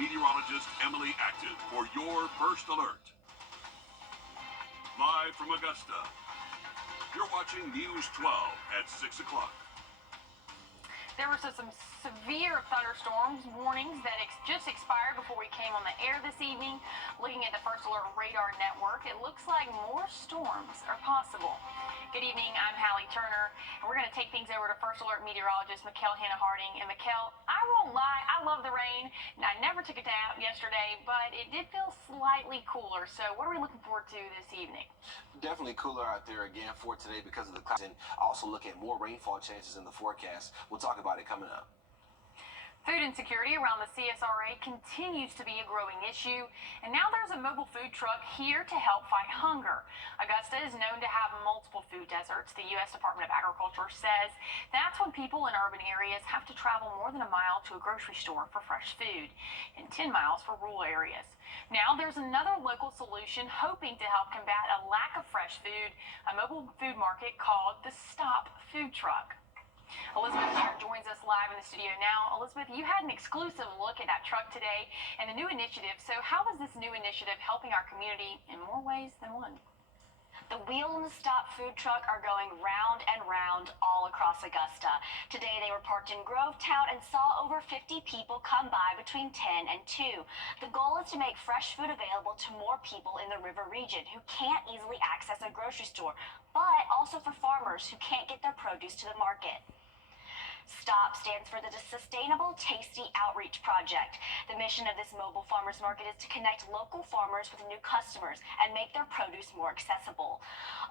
meteorologist Emily Acton for your first alert. Live from Augusta, you're watching News 12 at 6 o'clock. There were some severe thunderstorms warnings that just expired before we came on the air this evening. Looking at the First Alert radar network, it looks like more storms are possible. Good evening, I'm Hallie Turner, and we're going to take things over to First Alert meteorologist Mikkel Hannah-Harding. And Mikkel, I won't lie, I love the rain, and I never took a nap yesterday, but it did feel slightly cooler. So what are we looking forward to this evening? Definitely cooler out there again for today because of the clouds, and also look at more rainfall chances in the forecast. We'll talk about it coming up. Food insecurity around the CSRA continues to be a growing issue, and now there's a mobile food truck here to help fight hunger. Augusta is known to have multiple food deserts. The U.S. Department of Agriculture says that's when people in urban areas have to travel more than a mile to a grocery store for fresh food, and 10 miles for rural areas. Now there's another local solution hoping to help combat a lack of fresh food, a mobile food market called the Stop Food Truck. Elizabeth here joins us live in the studio now. Elizabeth, you had an exclusive look at that truck today and the new initiative. So how is this new initiative helping our community in more ways than one? The Wheel and the Stop food truck are going round and round all across Augusta. Today they were parked in Grovetown and saw over 50 people come by between 10 and 2. The goal is to make fresh food available to more people in the river region who can't easily access a grocery store, but also for farmers who can't get their produce to the market. STOP stands for the Sustainable Tasty Outreach Project. The mission of this mobile farmers market is to connect local farmers with new customers and make their produce more accessible.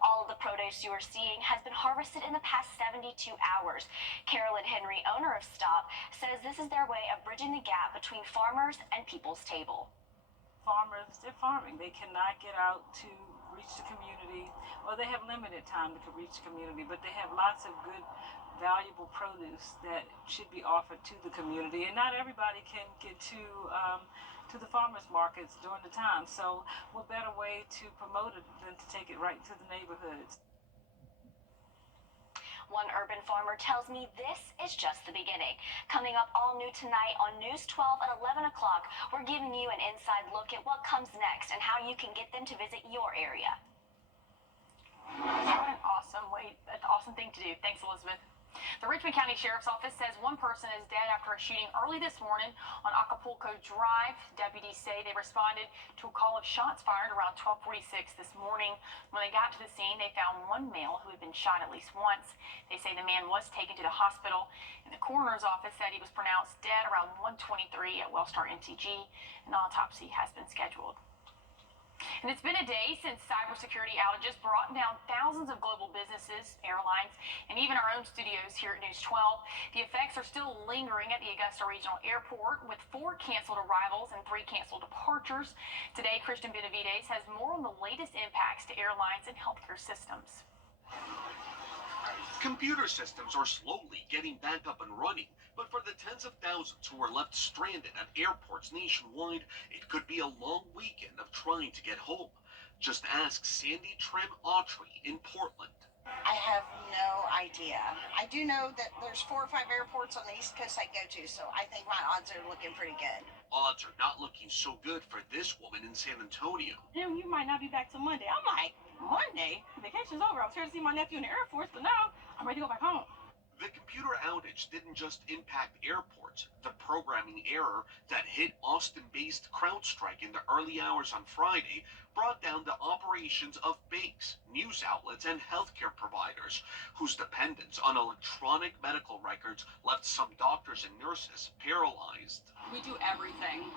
All of the produce you are seeing has been harvested in the past 72 hours. Carolyn Henry, owner of STOP, says this is their way of bridging the gap between farmers and people's table. Farmers, they're farming. They cannot get out to reach the community, or they have limited time to reach the community, but they have lots of good valuable produce that should be offered to the community, and not everybody can get to the farmers markets during the time. So what better way to promote it than to take it right to the neighborhoods? One urban farmer tells me this is just the beginning. Coming up all new tonight on News 12 at 11 o'clock, we're giving you an inside look at what comes next and how you can get them to visit your area. What an awesome thing to do. Thanks, Elizabeth. The Richmond County Sheriff's Office says one person is dead after a shooting early this morning on Acapulco Drive. Deputies say they responded to a call of shots fired around 12:46 this morning. When they got to the scene, they found one male who had been shot at least once. They say the man was taken to the hospital, and the coroner's office said he was pronounced dead around 1:23 at Wellstar NCG. An autopsy has been scheduled. And it's been a day since cybersecurity outages brought down thousands of global businesses, airlines, and even our own studios here at News 12. The effects are still lingering at the Augusta Regional Airport, with 4 canceled arrivals and 3 canceled departures. Today, Christian Benavides has more on the latest impacts to airlines and healthcare systems. Computer systems are slowly getting back up and running, but for the tens of thousands who are left stranded at airports nationwide, it could be a long weekend of trying to get home. Just ask Sandy Trim Autry in Portland. I have no idea. I do know that there's 4 or 5 airports on the East Coast I go to, so I think my odds are looking pretty good. Odds are not looking so good for this woman in San Antonio. You might not be back till Monday. I'm like, Monday? Vacation's over. I was here to see my nephew in the Air Force, but now I'm ready to go back home. The computer outage didn't just impact airports. The programming error that hit Austin-based CrowdStrike in the early hours on Friday brought down the operations of banks, news outlets, and healthcare providers, whose dependence on electronic medical records left some doctors and nurses paralyzed. We do everything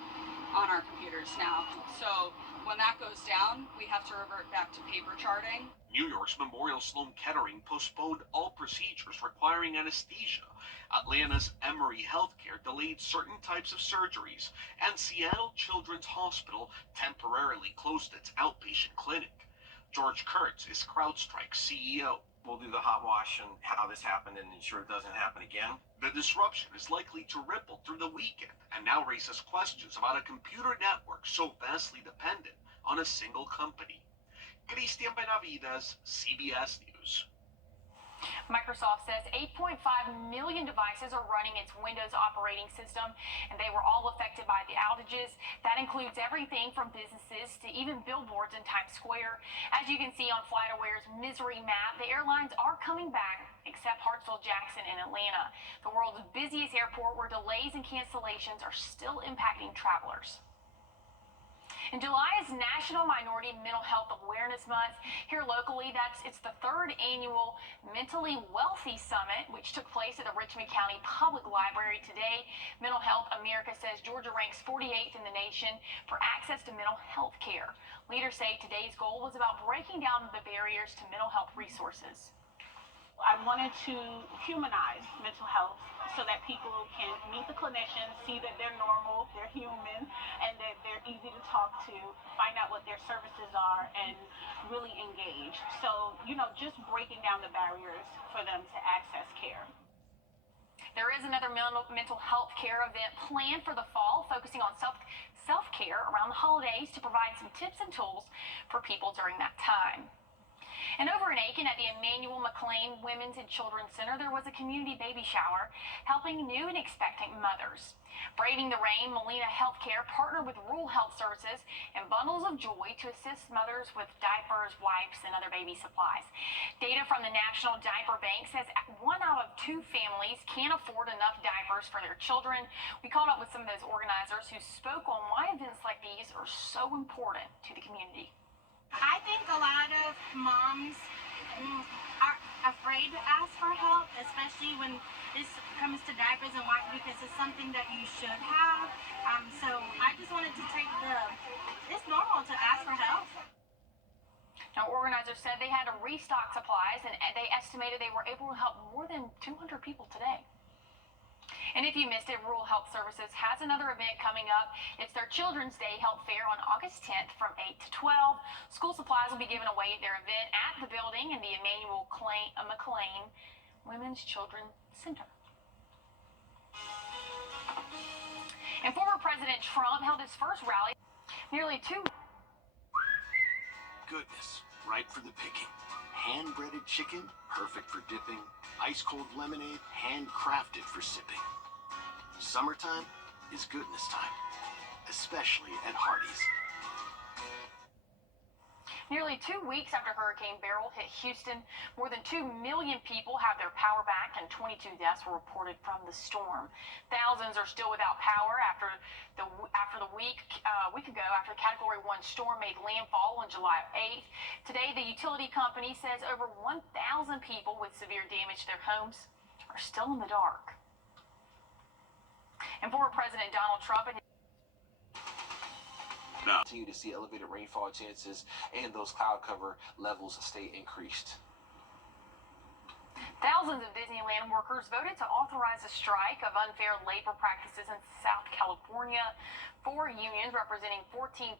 on our computers now. So when that goes down, we have to revert back to paper charting. New York's Memorial Sloan Kettering postponed all procedures requiring anesthesia. Atlanta's Emory Healthcare delayed certain types of surgeries, and Seattle Children's Hospital temporarily closed its outpatient clinic. George Kurtz is CrowdStrike's CEO. We'll do the hot wash and how this happened and ensure it doesn't happen again. The disruption is likely to ripple through the weekend and now raises questions about a computer network so vastly dependent on a single company. Christian Benavides, CBS News. Microsoft says 8.5 million devices are running its Windows operating system, and they were all affected by the outages. That includes everything from businesses to even billboards in Times Square. As you can see on FlightAware's misery map, the airlines are coming back, except Hartsfield-Jackson in Atlanta, the world's busiest airport, where delays and cancellations are still impacting travelers. And July is National Minority Mental Health Awareness Month. Here locally, it's the 3rd annual Mentally Wealthy Summit, which took place at the Richmond County Public Library today. Mental Health America says Georgia ranks 48th in the nation for access to mental health care. Leaders say today's goal was about breaking down the barriers to mental health resources. I wanted to humanize mental health so that people can meet the clinicians, see that they're normal, they're human, and that they're easy to talk to, find out what their services are, and really engage. So, just breaking down the barriers for them to access care. There is another mental health care event planned for the fall, focusing on self-care around the holidays to provide some tips and tools for people during that time. And over in Aiken at the Emmanuel McLean Women's and Children's Center, there was a community baby shower helping new and expectant mothers. Braving the rain, Molina Healthcare partnered with Rural Health Services and Bundles of Joy to assist mothers with diapers, wipes, and other baby supplies. Data from the National Diaper Bank says 1 out of 2 families can't afford enough diapers for their children. We caught up with some of those organizers who spoke on why events like these are so important to the community. I think a lot of moms are afraid to ask for help, especially when this comes to diapers and wipes, because it's something that you should have. So I just wanted to take it's normal to ask for help. Now, organizers said they had to restock supplies, and they estimated they were able to help more than 200 people today. And if you missed it, Rural Health Services has another event coming up. It's their Children's Day Health Fair on August 10th from 8 to 12. School supplies will be given away at their event at the building in the Emmanuel McLean Women's Children's Center. And former President Trump held his first rally nearly 2. Goodness, ripe for the picking. Hand-breaded chicken, perfect for dipping. Ice-cold lemonade, handcrafted for sipping. Summertime is goodness time, especially at Hardee's. Nearly 2 weeks after Hurricane Beryl hit Houston, more than 2 million people have their power back, and 22 deaths were reported from the storm. Thousands are still without power after the week ago after the Category 1 storm made landfall on July 8th. Today, the utility company says over 1,000 people with severe damage to their homes are still in the dark. And former President Donald Trump and Continue to see elevated rainfall chances and those cloud cover levels stay increased. Thousands of Disneyland workers voted to authorize a strike of unfair labor practices in South California. 4 unions representing 14,000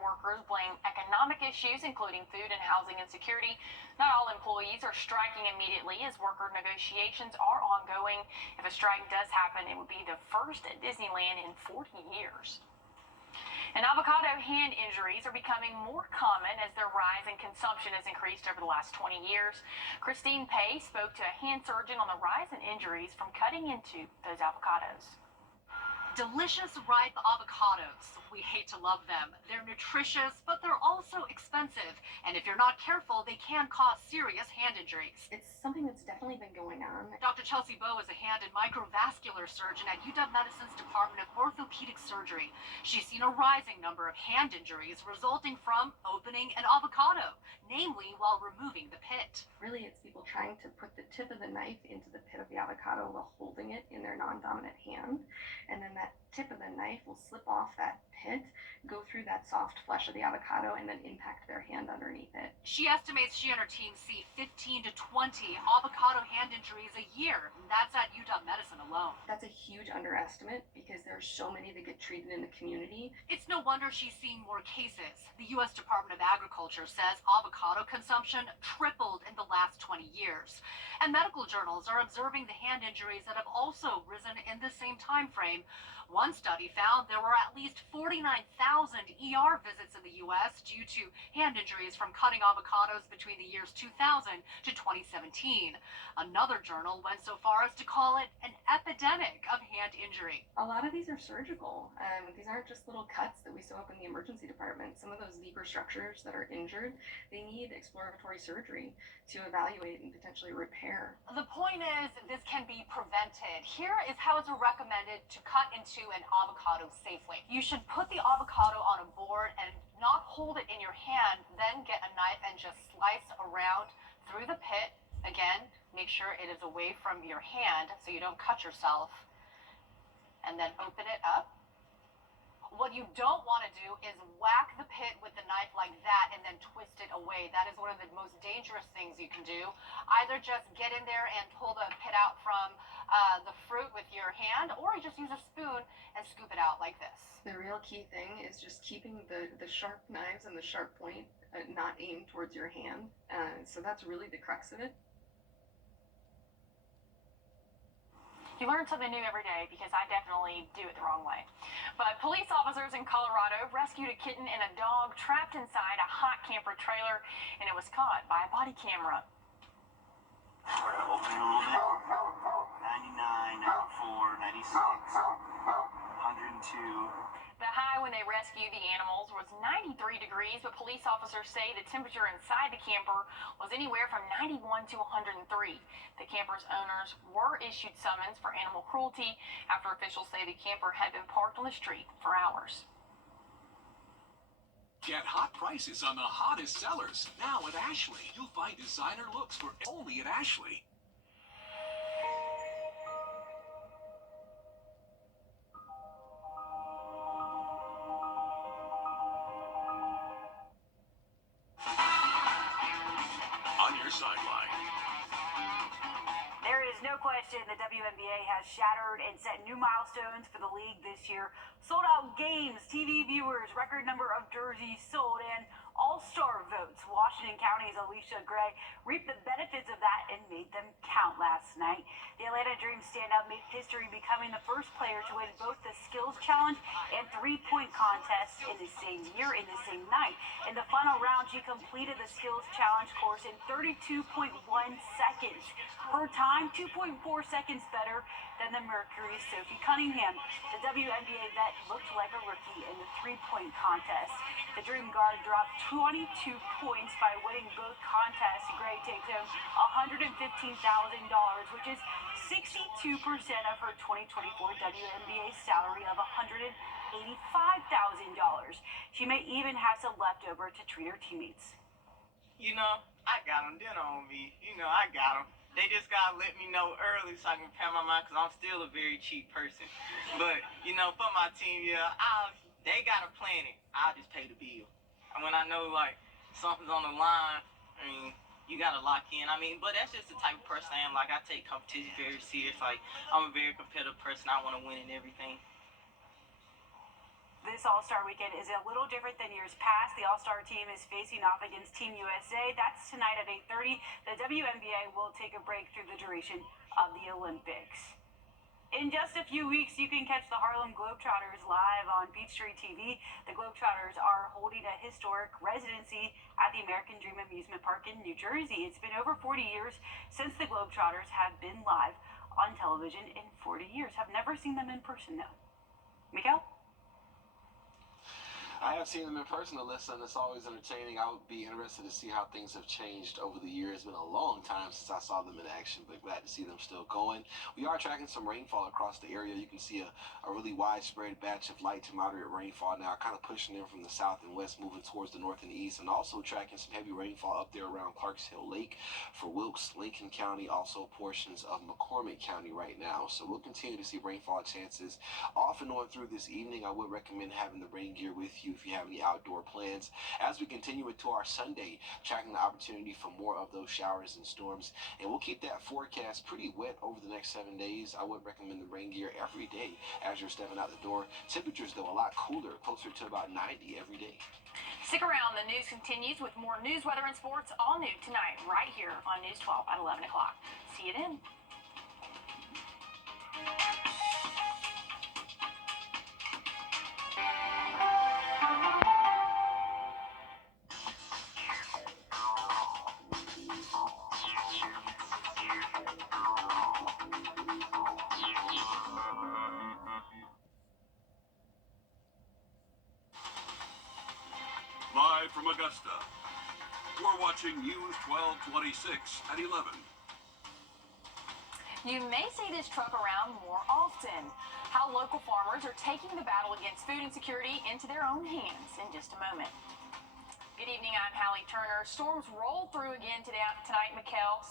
workers blame economic issues, including food and housing insecurity. Not all employees are striking immediately, as worker negotiations are ongoing. If a strike does happen, it would be the first at Disneyland in 40 years. And avocado hand injuries are becoming more common as their rise in consumption has increased over the last 20 years. Christine Pay spoke to a hand surgeon on the rise in injuries from cutting into those avocados. Delicious ripe avocados. We hate to love them. They're nutritious, but they're also expensive. And if you're not careful, they can cause serious hand injuries. It's something that's definitely been going on. Dr. Chelsea Bowe is a hand and microvascular surgeon at UW Medicine's Department of Orthopedic Surgery. She's seen a rising number of hand injuries resulting from opening an avocado, namely while removing the pit. Really, it's people trying to put the tip of the knife into the pit of the avocado while holding it in their non-dominant hand. And then that tip of the knife will slip off that pit, go through that soft flesh of the avocado, and then impact their hand underneath it. She estimates she and her team see 15 to 20 avocado hand injuries a year, and that's at UW Medicine alone. That's a huge underestimate because there are so many that get treated in the community. It's no wonder she's seeing more cases. The U.S. Department of Agriculture says avocado consumption tripled in the last 20 years. And medical journals are observing the hand injuries that have also risen in the same time frame. One study found there were at least 49,000 ER visits in the U.S. due to hand injuries from cutting avocados between the years 2000 to 2017. Another journal went so far as to call it an epidemic of hand injury. A lot of these are surgical. These aren't just little cuts that we sew up in the emergency department. Some of those deeper structures that are injured, they need exploratory surgery to evaluate and potentially repair. The point is, this can be prevented. Here is how it's recommended to cut into an avocado safely. You should put the avocado on a board and not hold it in your hand, then get a knife and just slice around through the pit. Again, make sure it is away from your hand so you don't cut yourself. And then open it up. What you don't want to do is whack the pit with the knife like that and then twist it away. That is one of the most dangerous things you can do. Either just get in there and pull the pit out from the fruit with your hand, or you just use a spoon and scoop it out like this. The real key thing is just keeping the sharp knives and the sharp point not aimed towards your hand. So that's really the crux of it. You learn something new every day, because I definitely do it the wrong way. But police officers in Colorado rescued a kitten and a dog trapped inside a hot camper trailer, and it was caught by a body camera. We're going to open it a little bit. 99, 94, 96, 102. The high when they rescued the animals was 93 degrees, but police officers say the temperature inside the camper was anywhere from 91 to 103. The camper's owners were issued summons for animal cruelty after officials say the camper had been parked on the street for hours. Get hot prices on the hottest sellers. Now at Ashley, you'll find designer looks for only at Ashley. On your sideline. There is no question the WNBA has shattered and set new milestones for the league this year. Sold out games, TV viewers, record number of jerseys sold, and all-star votes. Washington County's Alicia Gray reaped the benefits of that and made them count last night. The Atlanta Dream standout made history, becoming the first player to win both the skills challenge and three-point contest in the same year, in the same night. In the final round, she completed the skills challenge course in 32.1 seconds. Her time, 2.4 seconds better than the Mercury's Sophie Cunningham. The WNBA vet looked like a rookie in the three-point contest. The Dream Guard dropped 22 points by winning both contests. Gray takes home $115,000, which is 62% of her 2024 WNBA salary of $185,000. She may even have some leftover to treat her teammates. You know, I got them dinner on me. You know, I got them. They just gotta let me know early so I can prepare my mind, because I'm still a very cheap person. But, you know, for my team, yeah, they gotta plan it. I'll just pay the bill. And when I know, like, something's on the line, I mean, you gotta lock in. I mean, but that's just the type of person I am. Like, I take competition very serious. Like, I'm a very competitive person. I want to win in everything. This All-Star Weekend is a little different than years past. The All-Star team is facing off against Team USA. That's tonight at 8:30. The WNBA will take a break through the duration of the Olympics. In just a few weeks, you can catch the Harlem Globetrotters live on Beach Street TV. The Globetrotters are holding a historic residency at the American Dream Amusement Park in New Jersey. It's been over 40 years since the Globetrotters have been live on television in 40 years. Have never seen them in person, though. Miguel? I have seen them in person, Alyssa, and it's always entertaining. I would be interested to see how things have changed over the years. It's been a long time since I saw them in action, but glad to see them still going. We are tracking some rainfall across the area. You can see a really widespread batch of light to moderate rainfall now, kind of pushing in from the south and west, moving towards the north and east, and also tracking some heavy rainfall up there around Clarks Hill Lake for Wilkes, Lincoln County, also portions of McCormick County right now. So we'll continue to see rainfall chances off and on through this evening. I would recommend having the rain gear with you if you have any outdoor plans. As we continue into our Sunday, tracking the opportunity for more of those showers and storms, and we'll keep that forecast pretty wet over the next 7 days. I would recommend the rain gear every day as you're stepping out the door. Temperatures, though, a lot cooler, closer to about 90 every day. Stick around. The news continues with more news, weather, and sports, all new tonight right here on News 12 at 11 o'clock. See you then. live from Augusta. You're watching News 1226 at 11. You may see this truck around more often. How local farmers are taking the battle against food insecurity into their own hands in just a moment. Good evening, I'm Hallie Turner. Storms roll through again tonight, Mikkel,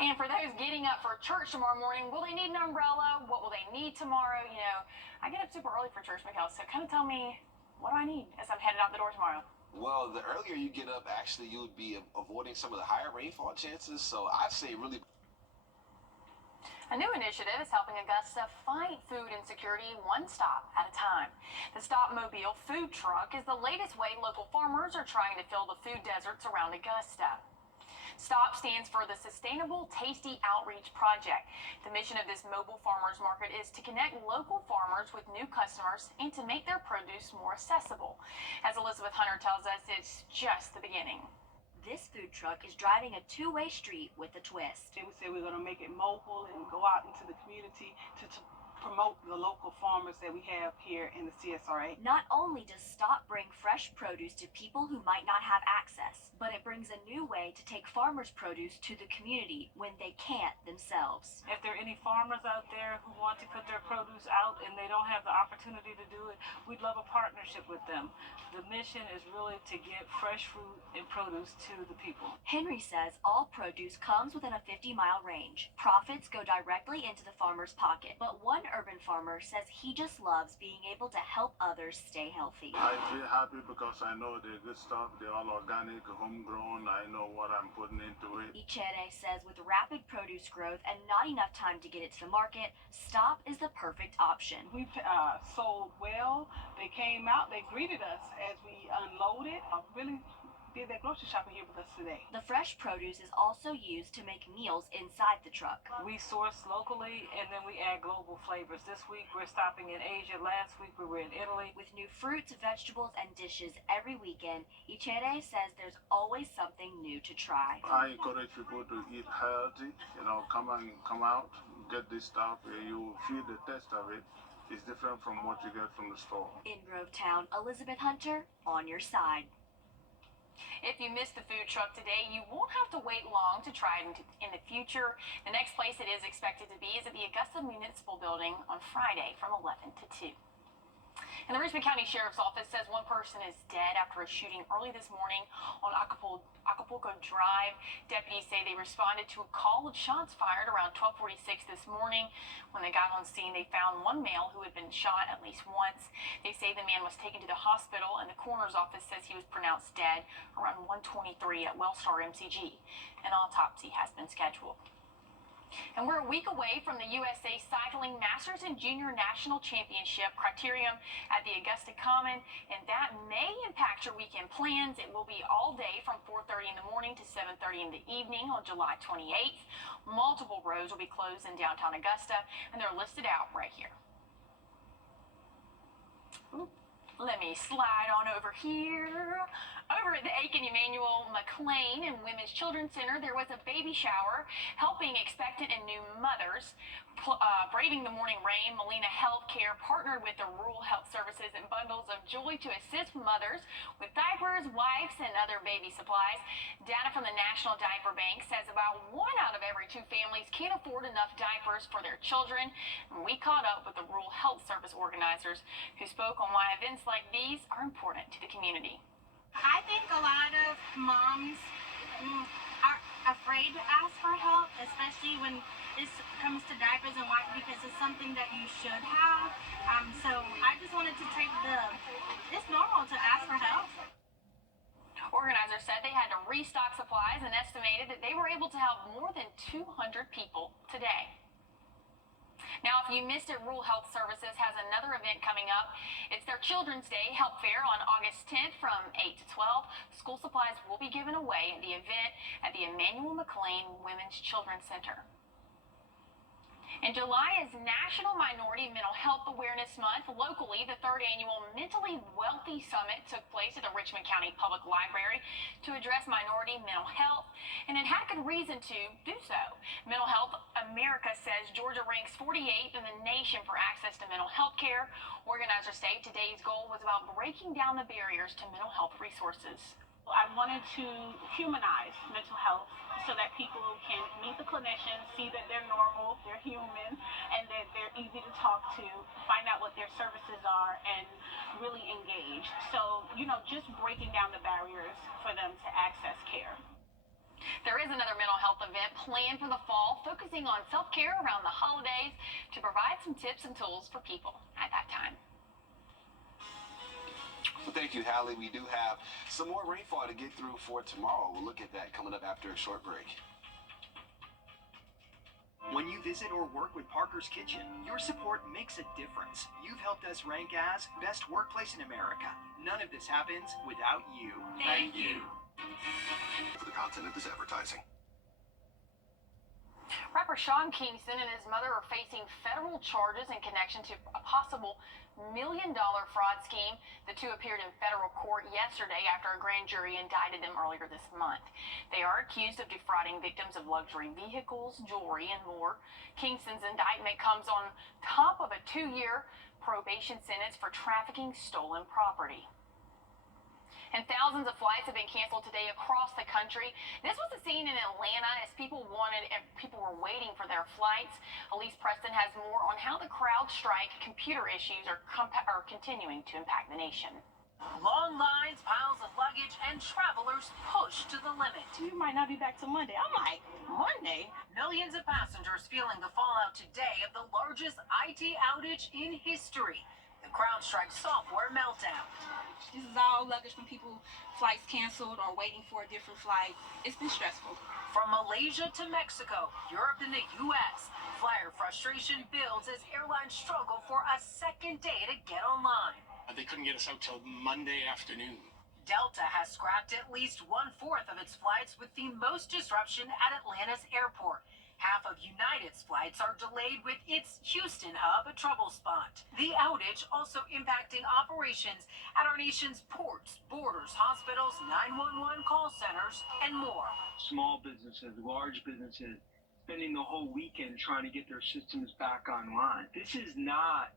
And for those getting up for church tomorrow morning, will they need an umbrella? What will they need tomorrow? You know, I get up super early for church, Mikkel, so kind of tell me, what do I need as I'm headed out the door tomorrow? Well, the earlier you get up, actually, you would be avoiding some of the higher rainfall chances. So I'd say really. A new initiative is helping Augusta fight food insecurity one stop at a time. The Stop Mobile food truck is the latest way local farmers are trying to fill the food deserts around Augusta. STOP stands for the Sustainable Tasty Outreach Project. The mission of this mobile farmers market is to connect local farmers with new customers and to make their produce more accessible. As Elizabeth Hunter tells us, it's just the beginning. This food truck is driving a two-way street with a twist. We said we're going to make it mobile and go out into the community to promote the local farmers that we have here in the CSRA. Not only does STOP bring fresh produce to people who might not have access, but it brings a new way to take farmers' produce to the community when they can't themselves. If there are any farmers out there who want to put their produce out and they don't have the opportunity to do it, we'd love a partnership with them. The mission is really to get fresh fruit and produce to the people. Henry says all produce comes within a 50-mile range. Profits go directly into the farmer's pocket. But one urban farmer says he just loves being able to help others stay healthy. I feel happy because I know they're good stuff. They're all organic, homegrown. I know what I'm putting into it. Ichere says with rapid produce growth and not enough time to get it to the market, STOP is the perfect option. We sold well. They came out. They greeted us as we unloaded. Really did their grocery shopping here with us today. The fresh produce is also used to make meals inside the truck. We source locally and then we add global flavors. This week we're stopping in Asia. Last week we were in Italy. With new fruits, vegetables, and dishes every weekend, Ichere says there's always something new to try. I encourage people to eat healthy. You know, come out, get this stuff, and you will feel the taste of it. It's different from what you get from the store. In Grovetown, Elizabeth Hunter, on your side. If you missed the food truck today, you won't have to wait long to try it in the future. The next place it is expected to be is at the Augusta Municipal Building on Friday from 11 to 2. And the Richmond County Sheriff's Office says one person is dead after a shooting early this morning on Acapulco Drive. Deputies say they responded to a call of shots fired around 12:46 this morning. When they got on scene, they found one male who had been shot at least once. They say the man was taken to the hospital, and the coroner's office says he was pronounced dead around 1:23 at Wellstar MCG. An autopsy has been scheduled. And we're a week away from the USA Cycling Masters and Junior National Championship criterium at the Augusta Common, and that may impact your weekend plans. It will be all day from 4:30 in the morning to 7:30 in the evening on July 28th. Multiple roads will be closed in downtown Augusta, and they're listed out right here. Ooh. Let me slide on over here. Over at the Aiken Emanuel McLean and Women's Children's Center, there was a baby shower helping expectant and new mothers. Braving the morning rain, Molina Healthcare partnered with the Rural Health Services and Bundles of Joy to assist mothers with diapers, wipes, and other baby supplies. Data from the National Diaper Bank says about 1 out of every 2 families can't afford enough diapers for their children. And we caught up with the Rural Health Service organizers who spoke on why events like these are important to the community. I think a lot of moms are afraid to ask for help, especially when this comes to diapers and wipes, because it's something that you should have. So I just wanted to take it's normal to ask for help. Organizers said they had to restock supplies and estimated that they were able to help more than 200 people today. Now, if you missed it, Rural Health Services has another event coming up. It's their Children's Day Help Fair on August 10th from 8 to 12. School supplies will be given away at the event at the Emanuel McLean Women's Children's Center. And July is National Minority Mental Health Awareness Month. Locally, the 3rd annual Mentally Wealthy Summit took place at the Richmond County Public Library to address minority mental health, and it had good reason to do so. Mental Health America says Georgia ranks 48th in the nation for access to mental health care. Organizers say today's goal was about breaking down the barriers to mental health resources. I wanted to humanize mental health so that people can meet the clinicians, see that they're normal, they're human, and that they're easy to talk to, find out what their services are, and really engage. So, just breaking down the barriers for them to access care. There is another mental health event planned for the fall, focusing on self-care around the holidays to provide some tips and tools for people at that time. Well, thank you, Hallie. We do have some more rainfall to get through for tomorrow. We'll look at that coming up after a short break. When you visit or work with Parker's Kitchen, your support makes a difference. You've helped us rank as Best Workplace in America. None of this happens without you. Thank you. For the content of this advertising. Rapper Sean Kingston and his mother are facing federal charges in connection to a possible $1 million fraud scheme. The two appeared in federal court yesterday after a grand jury indicted them earlier this month. They are accused of defrauding victims of luxury vehicles, jewelry, and more. Kingston's indictment comes on top of a 2-year probation sentence for trafficking stolen property. And thousands of flights have been canceled today across the country. This was a scene in Atlanta as people were waiting for their flights. Elise Preston has more on how the CrowdStrike computer issues are continuing to impact the nation. Long lines, piles of luggage, and travelers pushed to the limit. You might not be back till Monday. I'm like, Monday? Millions of passengers feeling the fallout today of the largest IT outage in history. The CrowdStrike software meltdown. This is all luggage from people, flights canceled or waiting for a different flight. It's been stressful. From Malaysia to Mexico, Europe and the U.S., flyer frustration builds as airlines struggle for a second day to get online. They couldn't get us out till Monday afternoon. Delta has scrapped at least 1/4 of its flights, with the most disruption at Atlanta's airport. Half of United's flights are delayed, with its Houston hub a trouble spot. The outage also impacting operations at our nation's ports, borders, hospitals, 911 call centers, and more. Small businesses, large businesses, spending the whole weekend trying to get their systems back online. This is not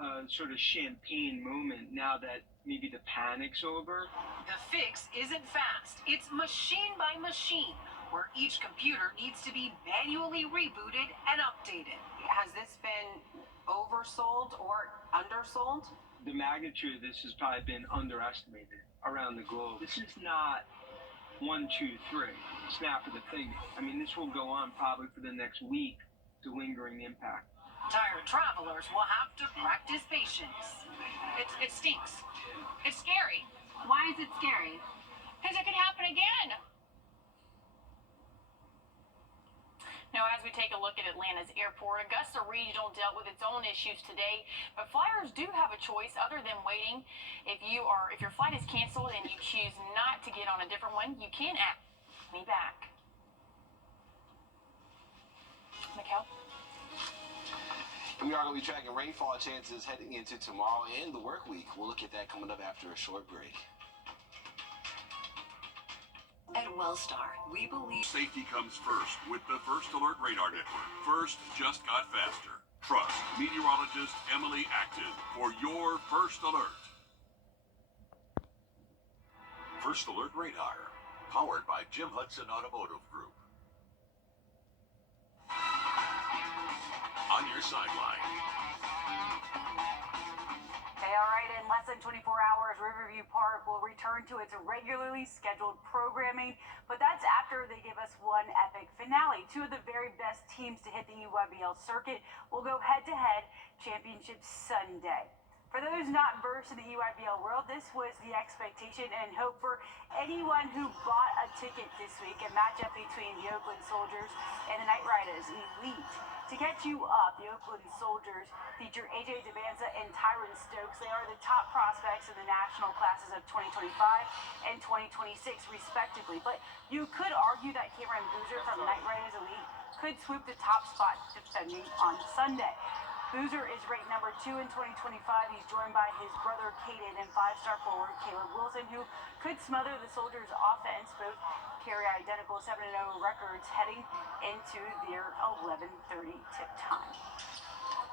a sort of champagne moment now that maybe the panic's over. The fix isn't fast. It's machine by machine, where each computer needs to be manually rebooted and updated. Has this been oversold or undersold? The magnitude of this has probably been underestimated around the globe. This is not 1, 2, 3, snap of the finger. I mean, this will go on probably for the next week, the lingering impact. Tired travelers will have to practice patience. It stinks. It's scary. Why is it scary? Because it could happen again. Now, as we take a look at Atlanta's airport, Augusta Regional dealt with its own issues today, but flyers do have a choice other than waiting. If your flight is canceled and you choose not to get on a different one, you can ask me back. Mikkel? We are going to be tracking rainfall chances heading into tomorrow and the work week. We'll look at that coming up after a short break. At Wellstar, we believe Safety comes first with the First Alert Radar Network. First just got faster. Trust meteorologist Emily Acton for your First Alert. First Alert Radar, powered by Jim Hudson Automotive Group. On your sideline. Okay, all right, in less than 24 hours, Riverview Park will return to its regularly scheduled programming, but that's after they give us one epic finale. Two of the very best teams to hit the EYBL circuit will go head-to-head Championship Sunday. For those not versed in the EYBL world, this was the expectation and hope for anyone who bought a ticket this week, a matchup between the Oakland Soldiers and the Knight Riders Elite. To catch you up, the Oakland Soldiers feature AJ DeBanza and Tyron Stokes. They are the top prospects in the national classes of 2025 and 2026, respectively. But you could argue that Cameron Boozer from Knight Riders Elite could swoop the top spot defending on Sunday. Boozer is ranked number 2 in 2025. He's joined by his brother Caden and 5-star forward Caleb Wilson, who could smother the Soldiers' offense. Both carry identical 7-0 records heading into their 11:30 tip time.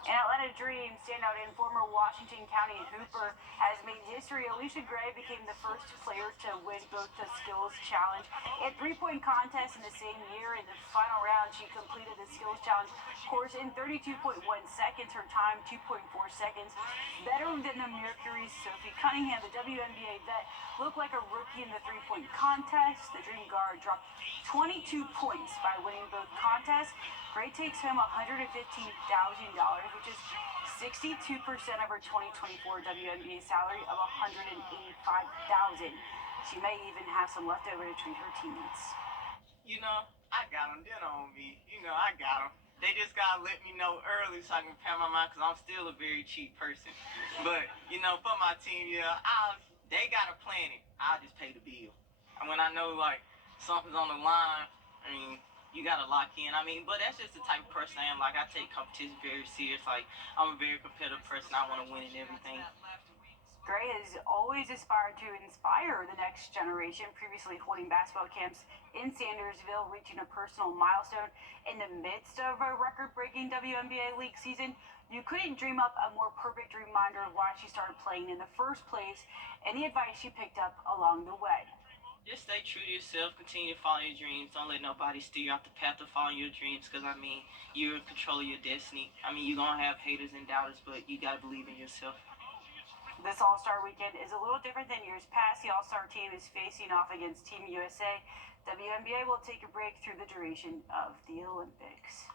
An Atlanta Dream standout and former Washington County Hooper has made history. Alicia Gray became the first player to win both the skills challenge and three-point contest in the same year. In the final round, she completed the skills challenge course in 32.1 seconds. Her time, 2.4 seconds, better than the Mercury's Sophie Cunningham. The WNBA vet looked like a rookie in the three-point contest. The Dream guard dropped 22 points by winning both contests. Gray takes home $115,000, which is 62% of her 2024 WNBA salary of $185,000. She may even have some left over to treat her teammates. You know, I got them dinner on me. You know, I got them. They just gotta let me know early so I can prepare my mind, because I'm still a very cheap person. But, you know, for my team, yeah, they gotta plan it. I'll just pay the bill. And when I know, like, something's on the line, I mean, you gotta lock in. I mean, but that's just the type of person I am. Like, I take competition very serious. Like, I'm a very competitive person. I want to win in everything. Gray has always aspired to inspire the next generation, previously holding basketball camps in Sandersville, reaching a personal milestone in the midst of a record-breaking WNBA league season. You couldn't dream up a more perfect reminder of why she started playing in the first place and the advice she picked up along the way. Just stay true to yourself, continue to follow your dreams. Don't let nobody steer you off the path of following your dreams, because, I mean, you're in control of your destiny. I mean, you're going to have haters and doubters, but you got to believe in yourself. This All-Star weekend is a little different than years past. The All-Star team is facing off against Team USA. WNBA will take a break through the duration of the Olympics.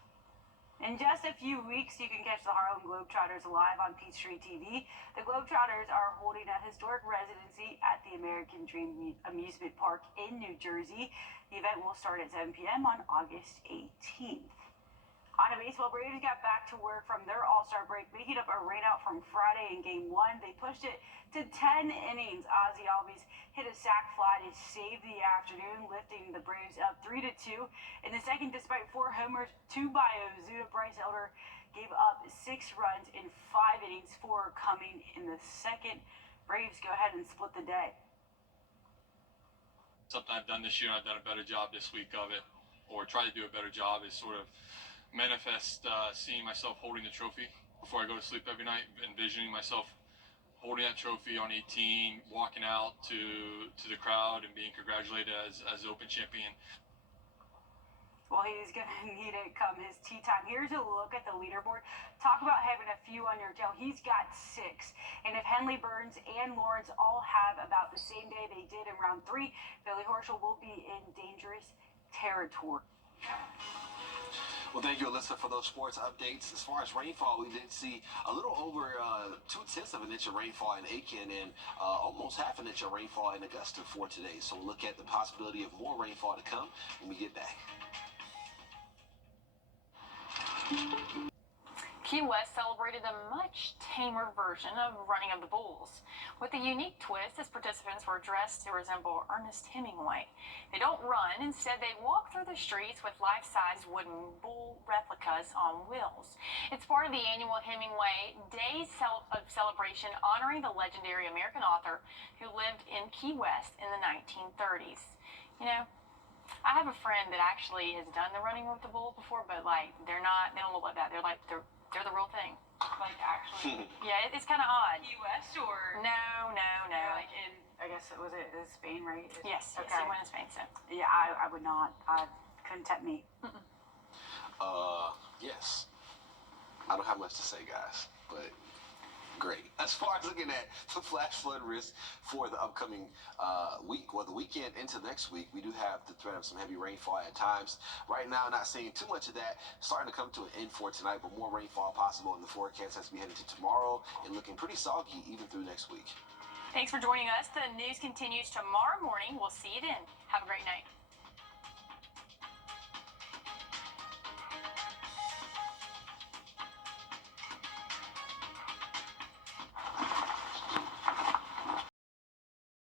In just a few weeks, you can catch the Harlem Globetrotters live on Peachtree TV. The Globetrotters are holding a historic residency at the American Dream Amusement Park in New Jersey. The event will start at 7 p.m. on August 18th. On a baseball, Braves got back to work from their All-Star break, making up a rainout from Friday in Game 1. They pushed it to 10 innings. Ozzie Albies hit a sac fly to save the afternoon, lifting the Braves up 3-2. In the second, despite 4 homers, 2 by Ozuna, Bryce Elder gave up 6 runs in 5 innings, 4 coming in the second. Braves go ahead and split the day. Something I've done this year, and I've done a better job this week of it, or try to do a better job, is sort of manifest seeing myself holding the trophy before I go to sleep every night, envisioning myself holding that trophy on 18, walking out to the crowd and being congratulated as Open champion. Well, he's going to need it come his tea time. Here's a look at the leaderboard. Talk about having a few on your tail. He's got 6. And if Henley, Burns, and Lawrence all have about the same day they did in round 3, Billy Horschel will be in dangerous territory. Well, thank you, Alyssa, for those sports updates. As far as rainfall, we did see a little over 0.2 of an inch of rainfall in Aiken and almost half an inch of rainfall in Augusta for today. So we'll look at the possibility of more rainfall to come when we get back. Key West celebrated a much tamer version of Running of the Bulls, with a unique twist as participants were dressed to resemble Ernest Hemingway. They don't run, instead they walk through the streets with life-size wooden bull replicas on wheels. It's part of the annual Hemingway Day of celebration honoring the legendary American author who lived in Key West in the 1930s. You know, I have a friend that actually has done the Running with the Bulls before, but like they don't look like that. They're the real thing. Like actually. Yeah, it's kind of odd. Key West or? No. Like in, I guess it was Spain, right? Yes, okay. Yes, he went in Spain, so. Yeah, I would not. Couldn't tempt me. Yes. I don't have much to say, guys, but great. As far as looking at the flash flood risk for the upcoming week, or the weekend into next week, we do have the threat of some heavy rainfall at times. Right now, not seeing too much of that. Starting to come to an end for tonight, but more rainfall possible in the forecast as we head into tomorrow, and looking pretty soggy even through next week. Thanks for joining us. The news continues tomorrow morning. We'll see you then. Have a great night.